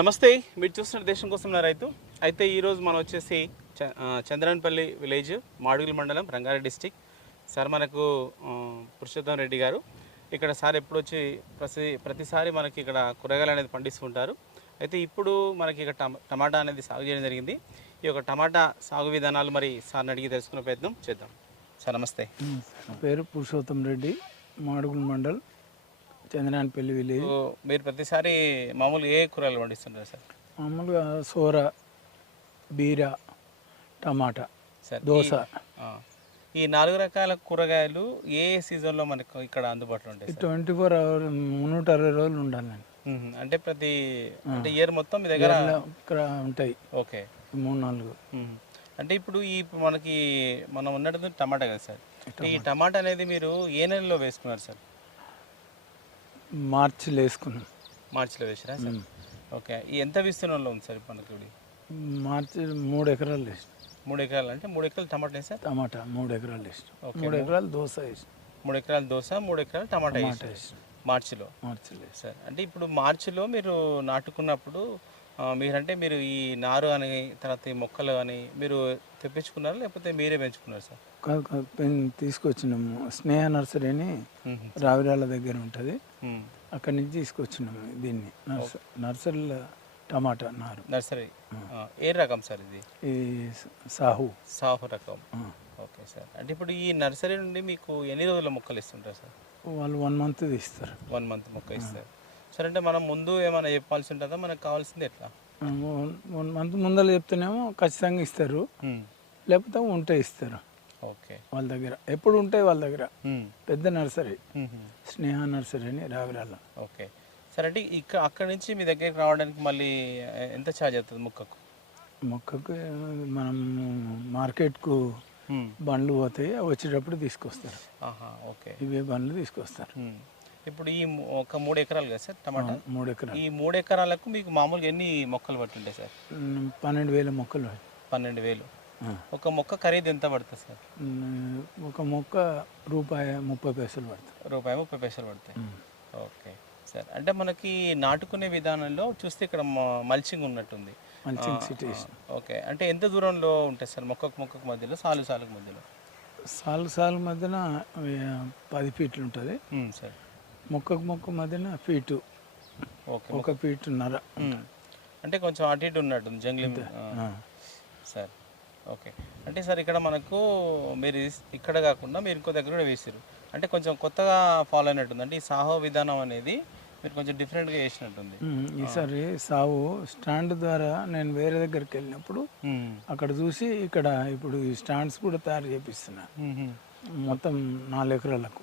నమస్తే మీరు చూస్తున్న దేశం కోసం నా రైతు. అయితే ఈరోజు మనం వచ్చేసి చ- విలేజ్ మాడుగుల మండలం రంగారెడ్డి డిస్టిక్. సార్ మనకు పురుషోత్తం రెడ్డి గారు. ఇక్కడ సార్ ఎప్పుడు వచ్చి ప్రతి ప్రతిసారి మనకి ఇక్కడ కూరగాయలు అనేది పండిస్తుంటారు. అయితే ఇప్పుడు మనకి ఇక్కడ టమ టమాటా అనేది సాగు చేయడం జరిగింది. ఈ యొక్క టమాటా సాగు విధానాలు మరి సార్ని అడిగి తెలుసుకునే ప్రయత్నం చేద్దాం. సార్ నమస్తే. నా పేరు పురుషోత్తం రెడ్డి మాడుగుల మండల్. చంద్రాయనపల్లి విలేజ్ సో మీరు ప్రతిసారి మామూలుగా ఏ కూరగాయలు పండిస్తుంటారు సార్? మామూలుగా సోర బీర టమాటా ఆ. ఈ నాలుగు రకాల కూరగాయలు ఏ సీజన్లో మనకు ఇక్కడ అందుబాటులో ఉంటాయి ట్వంటీ ఫోర్ అవర్ మున్నూట అరవై రోజులు ఉండాలండి. అంటే ప్రతి అంటే ఇయర్ మొత్తం మీ దగ్గర ఇక్కడ ఉంటాయి. ఓకే. మూడు నాలుగు. అంటే ఇప్పుడు ఈ మనకి మనం ఉన్నది టమాటా కదా సార్? ఈ టమాటా అనేది మీరు ఏ నెలలో వేసుకున్నారు సార్? మార్చిలో వేసుకున్నాం మార్చిలో వేసారా సార్? ఓకే. ఎంత విస్తీర్ణంలో ఉంది సార్ మనకి? మార్చి మూడు ఎకరాలు వేసినాం. మూడు ఎకరాలు అంటే మూడు ఎకరాలు టమాటా వేసారు? టమాటా మూడు ఎకరాలు వేసినాం. ఓకే. మూడు ఎకరాలు దోశ వేసినాం. మూడు ఎకరాల దోస మూడు ఎకరాలు టమాటా వేసినాం. మార్చిలో. మార్చిలో సార్ అంటే ఇప్పుడు మార్చిలో మీరు నాటుకున్నప్పుడు మీరంటే మీరు ఈ నారు అని తర్వాత ఈ మొక్కలు అని మీరు తెప్పించుకున్నారా? లేకపోతే మీరే పెంచుకున్నారు సార్? కాదు కాదు, పెన్- తీసుకొచ్చినాము. స్నేహ నర్సరీ అని రావిరాల దగ్గర ఉంటుంది. అక్కడి నుంచి తీసుకొచ్చినాము దీన్ని. నర్స నర్సరీలో టమాటా నారు. నర్సరీ. ఆ, ఏ రకం సార్ ఇది? ఈ సాహు. సాహు రకం. ఆ. Okay sir. అంటే ఇప్పుడు ఈ నర్సరీ నుండి మీకు ఎన్ని రోజుల మొక్కలు ఇస్తుంటారు సార్? వాళ్ళు వన్ మంత్ తీస్తారు వన్ మంత్ మొక్క ఇస్తారు. సార్ అంటే మనం ముందు ఏమైనా చెప్పాల్సి ఉంటుందా? మనకు కావాల్సింది ఎట్లా? మంత్ ముందర చెప్తేనేమో ఖచ్చితంగా ఇస్తారు. లేకపోతే ఉంటే ఇస్తారు. ఓకే. వాళ్ళ దగ్గర. ఎప్పుడు ఉంటాయి వాళ్ళ దగ్గర. పెద్ద నర్సరీ. స్నేహ నర్సరీ అని రావిరాల. ఓకే. సరే అంటే ఇక్కడ అక్కడ నుంచి మీ దగ్గరికి రావడానికి మళ్ళీ ఎంత ఛార్జ్ అవుతుంది ముక్కకు? మొక్కకు మనం మార్కెట్కు. బండ్లు పోతాయి వచ్చేటప్పుడు తీసుకొస్తారు. ఓకే. ఇవే బండ్లు తీసుకొస్తారు. ఇప్పుడు ఈ ఒక మూడు ఎకరాలు కదా సార్ టమాటా? మూడు ఎకరాలు. ఈ మూడు ఎకరాలకు మీకు మామూలుగా ఎన్ని మొక్కలు పట్టుంటాయి సార్? పన్నెండు వేల మొక్కలు పన్నెండు వేలు. ఒక మొక్క ఖరీదు ఎంత పడుతుంది సార్? ఒక మొక్క రూపాయి ముప్పై పైసలు పడుతుంది రూపాయి ముప్పై పైసలు పడతాయి. Okay sir. అంటే మనకి నాటుకునే విధానంలో చూస్తే ఇక్కడ మల్చింగ్ ఉన్నట్టుంది. ఓకే. అంటే ఎంత దూరంలో ఉంటాయి సార్? మొక్కకు మొక్కకు మధ్యలో సాలు సాలుకు మధ్యలో? సాలు సాలు మధ్యన పది ఫీట్లు ఉంటుంది. సార్. మొక్కకు మొక్క మధ్యన ఫీటు ఓకే ఒక ఫీటున్నర. అంటే కొంచెం అటు ఇటు ఉన్నట్టుంది జంగ్లీ. సార్. ఓకే. అంటే సార్ ఇక్కడ మనకు మీరు ఇక్కడ కాకుండా మీరు ఇంకో దగ్గర కూడా వేసారు అంటే కొంచెం కొత్తగా ఫాలో అయినట్టుంది. అంటే ఈ సాహో విధానం అనేది మీరు కొంచెం డిఫరెంట్గా చేసినట్టుంది. ఉమ్, ఈసారి సాగు స్టాండ్ ద్వారా నేను వేరే దగ్గరికి వెళ్ళినప్పుడు. అక్కడ చూసి ఇక్కడ ఇప్పుడు ఈ స్టాండ్స్ కూడా తయారు చేపిస్తున్నా. మొత్తం నాలుగు ఎకరాలకు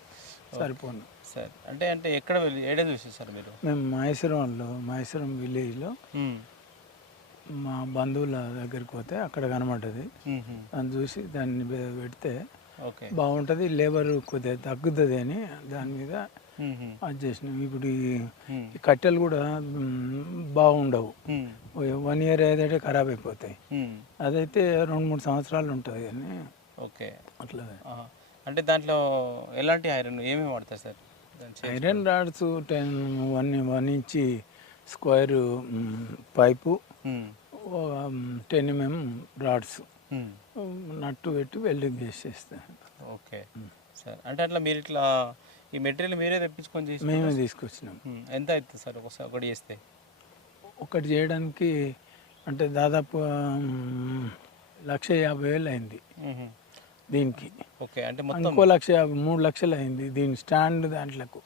సరిపోను. సార్ అంటే అంటే ఎక్కడ వెళ్ళి ఏడే చూసారు సార్ మీరు మేము మహేశ్వరంలో మహేశ్వరం విలేజ్లో. మా బంధువుల దగ్గరికి పోతే అక్కడ కనబడ్డది. దాన్ని చూసి దాన్ని పెడితే ఓకే బాగుంటుంది లేబర్ కొద్దిగా తగ్గుతుంది అని దాని మీద. అది చేసినాం ఇప్పుడు ఈ కట్టెలు కూడా బాగుండవు. వన్ ఇయర్ ఏదైతే ఖరాబ్ అయిపోతాయి. అదైతే రెండు మూడు సంవత్సరాలు ఉంటుంది అని ఓకే అట్లా. అంటే దాంట్లో ఎలాంటి ఐరన్ ఏమేమి వాడతారు sir iron rods ten one one inch square pipe. Ten mm rods. Nut పెట్టి వెల్డింగ్ చేసేస్తాం ఓకే సార్ అంటే అట్లా మీరు ఇట్లా ఈ మెటీరియల్ మీరే తెప్పించుకొని చేసి మేమే తీసుకొచ్చినాం. ఎంత అవుతుంది సార్ ఒకసారి ఒకటి చేస్తే ఒకటి చేయడానికి అంటే దాదాపు లక్ష యాభై వేలు అయింది. దీనికి. ఓకే అంటే మొత్తం ఇంకో లక్ష మూడు లక్షలు అయింది దీని స్టాండ్ దాంట్లకు.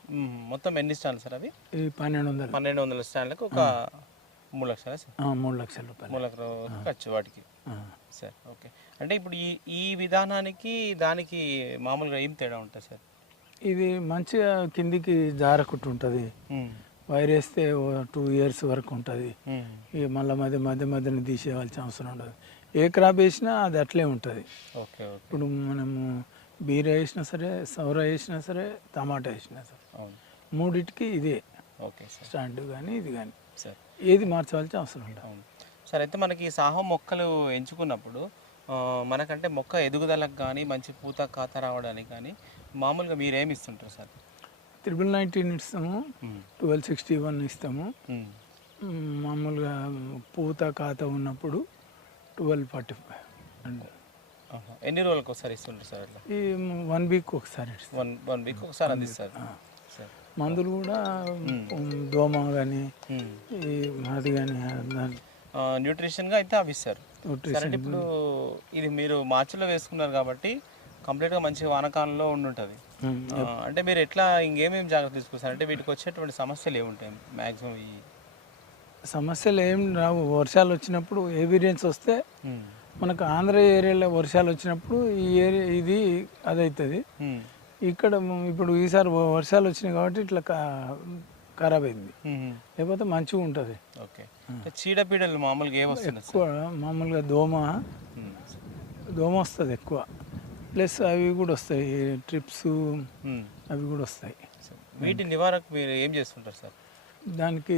మొత్తం ఎన్ని స్టాండ్లు సార్ అవి? పన్నెండు వందలు. పన్నెండు వందల స్టాండ్లకు ఒక మూడు లక్షలా మూడు లక్షల రూపాయలు. మూడు లక్షల ఖర్చు వాటికి. Sir okay. అంటే ఇప్పుడు ఈ ఈ విధానానికి దానికి మామూలుగా ఏం తేడా ఉంటుంది సార్? ఇది మంచిగా కిందికి జారకుట్టు ఉంటుంది. మ్మ్. వైర్ వేస్తే టూ ఇయర్స్ వరకు ఉంటుంది. ఇక మళ్ళీ మధ్య మధ్య మధ్యన తీసేయాల్సిన అవసరం ఉండదు. ఏ క్రాప్ వేసినా అది అట్లే ఉంటుంది. ఓకే ఇప్పుడు మనము బీర వేసినా సరే సౌర వేసినా సరే టమాటా వేసినా సరే. మూడిటికి ఇదే. Okay sir. స్టాండ్ కానీ ఇది కానీ సార్. ఏది మార్చవలసిన అవసరం ఉండదు అవును. సార్ అయితే మనకి సాహో మొక్కలు ఎంచుకున్నప్పుడు మనకంటే మొక్క ఎదుగుదలకు కానీ మంచి పూత కాత రావడానికి కానీ మామూలుగా మీరు ఏమి ఇస్తుంటారు సార్? త్రిబుల్ నైన్టీన్ ఇస్తాము ట్వెల్వ్ సిక్స్టీ వన్ ఇస్తాము. మామూలుగా పూత కాత ఉన్నప్పుడు ట్వెల్వ్ ఫార్టీ ఫైవ్. ఆహా. ఎన్ని రోజులకు ఒకసారి ఇస్తుంటారు సార్ అట్లా? ఈ వన్ వీక్ ఒకసారి. వన్ వన్ వీక్ ఒకసారి అందిస్తారు. సార్. మందులు కూడా దోమ కానీ అది కానీ న్యూట్రిషన్గా అయితే అవి ఇస్తారు సరే ఇప్పుడు ఇది మీరు మార్చిలో వేసుకున్నారు కాబట్టి కంప్లీట్గా మంచి వానకాలంలో ఉండుంటుంది. అంటే మీరు ఎట్లా ఇంకేమేమి జాగ్రత్తలు తీసుకొస్తారు అంటే వీటికి వచ్చేటువంటి సమస్యలు ఏముంటాయి మ్యాక్సిమం ఈ సమస్యలు ఏం రావు. వర్షాలు వచ్చినప్పుడు ఏ వేరియంట్స్ వస్తే. మనకు ఆంధ్ర ఏరియాలో వర్షాలు వచ్చినప్పుడు ఈ ఏరియా ఇది అదవుతుంది. ఇక్కడ ఇప్పుడు ఈసారి వర్షాలు వచ్చినాయి కాబట్టి ఇట్లా ఖరాబ్ అయింది. లేకపోతే మంచిగా ఉంటుంది ఓకే చీడపీడలు మామూలుగా ఏం వస్తుంది ఎక్కువ మామూలుగా దోమ. దోమ వస్తుంది ఎక్కువ. ప్లస్ అవి కూడా వస్తాయి. ట్రిప్స్ అవి కూడా వస్తాయి. వీటి నివారణకు మీరు ఏం చేస్తుంటారు సార్? దానికి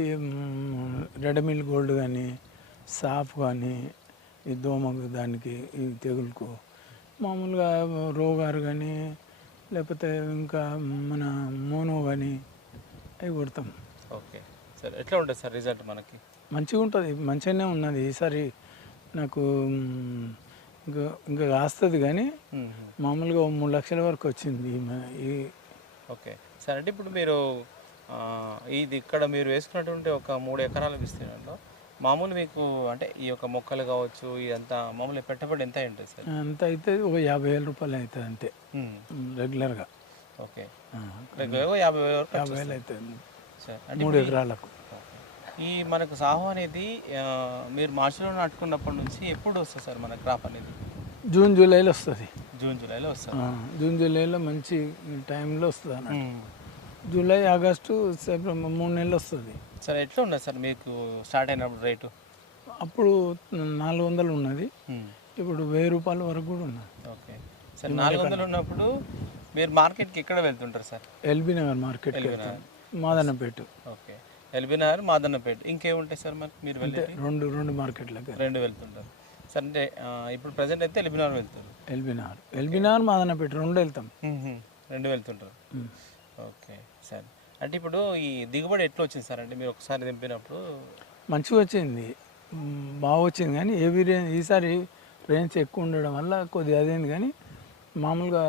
రెడమిల్ గోల్డ్ కానీ సాఫ్ కానీ ఈ దోమకు దానికి ఈ తెగులుకు మామూలుగా రోగారు కానీ లేకపోతే ఇంకా మన మోనో కానీ అవి కొడతాం. ఓకే. సరే ఎట్లా ఉంటుంది సార్ రిజల్ట్ మనకి? మంచిగా ఉంటుంది. మంచిగానే ఉన్నది. ఈసారి నాకు ఇంకా ఇంకా కాస్తుంది కానీ మ్మ్. మామూలుగా మూడు లక్షల వరకు వచ్చింది ఈ ఓకే. సరే అంటే ఇప్పుడు మీరు ఇది ఇక్కడ మీరు వేసుకున్నటువంటి ఒక మూడు ఎకరాల విస్తీర్ణంలో మామూలు మీకు అంటే ఈ యొక్క మొక్కలు కావచ్చు ఇదంతా మామూలు పెట్టుబడి ఎంత ఉంటుంది సార్? అంత అయితే ఒక యాభై వేల రూపాయలు అవుతుంది అంతే. రెగ్యులర్గా. ఓకే. యాభై వేల యాభై వేలు అవుతుంది. సార్ మూడు ఎకరాలకు. ఈ మనకు సాహు అనేది మీరు మార్చిలో నాటుకున్నప్పటి నుంచి ఎప్పుడు వస్తుంది సార్ మన క్రాప్ అనేది? జూన్ జూలైలో వస్తుంది. జూన్ జూలైలో వస్తుంది. జూన్ జూలైలో మంచి టైంలో వస్తుంది అన్నట్టు జూలై ఆగస్టు సెప్టెంబర్ మూడు నెలలు వస్తుంది. సరే ఎట్లా ఉన్నది సార్ మీకు స్టార్ట్ అయినప్పుడు రేటు? అప్పుడు నాలుగు వందలు ఉన్నది. ఇప్పుడు వెయ్యి రూపాయల వరకు కూడా ఉన్నది. ఓకే. సరే నాలుగు వందలు ఉన్నప్పుడు మీరు మార్కెట్కి ఎక్కడ వెళ్తుంటారు సార్? ఎల్బీ నగర్ మార్కెట్కి వెళ్తాం. మాదన్నపేట. ఓకే. ఎల్బీనగర్ మాదన్నపేట. ఇంకేముంటాయి సార్ మరి మీరు వెళ్ళేది రెండు రెండు మార్కెట్లకి. రెండు వెళ్తుంటారు. సార్ అంటే ఇప్పుడు ప్రజెంట్ అయితే ఎల్బీనగర్ వెళ్తారు. ఎల్బీ నగర్. ఎల్బీ నగర్ మాదన్నపేట రెండు వెళ్తాం. రెండు వెళ్తుంటారు. ఓకే సరే. అంటే ఇప్పుడు ఈ దిగుబడి ఎట్లా వచ్చింది సార్? అంటే మీరు ఒకసారి దింపినప్పుడు మంచిగా వచ్చింది. బాగా వచ్చింది. కానీ ఏవి రేంజ్ ఈసారి రేంజ్ ఎక్కువ ఉండడం వల్ల కొద్దిగా అదేంది. కానీ మామూలుగా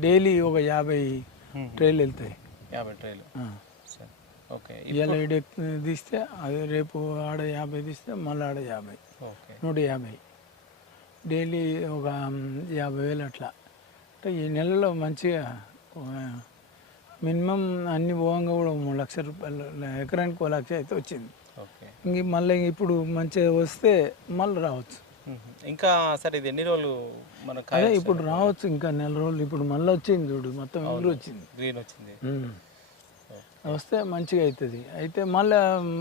డైలీ ఒక యాభై ట్రైలు వెళ్తాయి. యాభై ట్రైలు. సరే. ఓకే ఇవాళ తీస్తే అదే రేపు ఆడ యాభై తీస్తే మళ్ళీ ఆడ యాభై. ఓకే. నూట యాభై. డైలీ ఒక యాభై వేలు అట్లా. అంటే ఈ నెలలో మంచిగా మినిమం అన్ని పోవంగా కూడా మూడు లక్షల రూపాయలు ఎకరానికి ఒక లక్ష అయితే వచ్చింది. ఇంక మళ్ళీ ఇప్పుడు మంచిగా వస్తే మళ్ళీ రావచ్చు. ఇంకా సరే ఇది ఎన్ని రోజులు మన అదే ఇప్పుడు రావచ్చు ఇంకా నెల రోజులు. ఇప్పుడు మళ్ళీ వచ్చింది చూడు మొత్తం ఎగురు వచ్చింది. గ్రీన్ వచ్చింది. వస్తే మంచిగా అవుతుంది. అయితే మళ్ళీ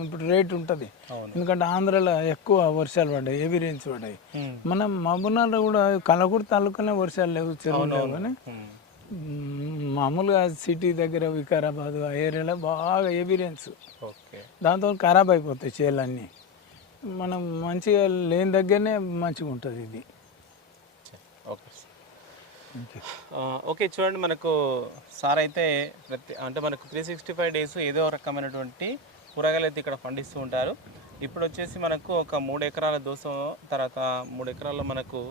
ఇప్పుడు రేట్ ఉంటుంది. ఎందుకంటే ఆంధ్రాలో ఎక్కువ వర్షాలు పడ్డాయి హెవీ రేంజ్ పడ్డాయి. మనం మహబూబ్నగర్లో కూడా కలకూరు తాలూకానే వర్షాలు లేవు చెరువులు కానీ. మామూలుగా సిటీ దగ్గర వికారాబాద్ ఆ ఏరియాలో బాగా రేంజ్ ఓకే. దాంతో ఖరాబ్ అయిపోతాయి చేలన్నీ. మనం మంచిగా లేని దగ్గరనే మంచిగా ఉంటుంది ఇది. ఓకే. ఓకే చూడండి మనకు సార్ అయితే ప్రతి అంటే మనకు త్రీ సిక్స్టీ ఫైవ్ డేస్ ఏదో రకమైనటువంటి కూరగాయలు అయితే ఇక్కడ పండిస్తూ ఉంటారు. ఇప్పుడు వచ్చేసి మనకు ఒక మూడు ఎకరాల దోసం తర్వాత మూడు ఎకరాల్లో మనకు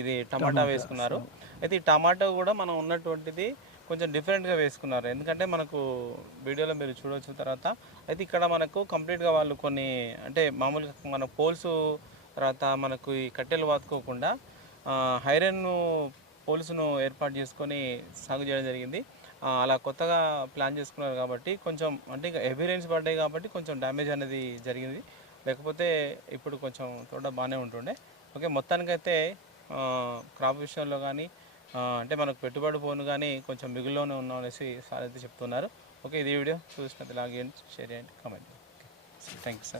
ఇది టమాటా వేసుకున్నారు. అయితే ఈ టమాటా కూడా మనం ఉన్నటువంటిది కొంచెం డిఫరెంట్గా వేసుకున్నారు. ఎందుకంటే మనకు వీడియోలో మీరు చూడవచ్చు తర్వాత అయితే ఇక్కడ మనకు కంప్లీట్గా వాళ్ళు కొన్ని అంటే మామూలుగా మన పోల్స్ తర్వాత మనకు ఈ కట్టెలు వాతుకోకుండా హైరన్ పోల్స్ను ఏర్పాటు చేసుకొని సాగు చేయడం జరిగింది. అలా కొత్తగా ప్లాన్ చేసుకున్నారు కాబట్టి కొంచెం అంటే ఇంకా హెవీ రైన్స్ పడ్డాయి కాబట్టి కొంచెం డ్యామేజ్ అనేది జరిగింది. లేకపోతే ఇప్పుడు కొంచెం తోట బాగానే ఉంటుండే. ఓకే మొత్తానికైతే క్రాప్ విషయంలో కానీ అంటే మనకు పెట్టుబడి పోను కానీ కొంచెం మిగుల్లోనే ఉన్నాం అనేసి సార్ అయితే చెప్తున్నారు. ఓకే ఇది వీడియో చూసినది లాగ్ చేయండి షేర్ చేయండి. Comment thank you sir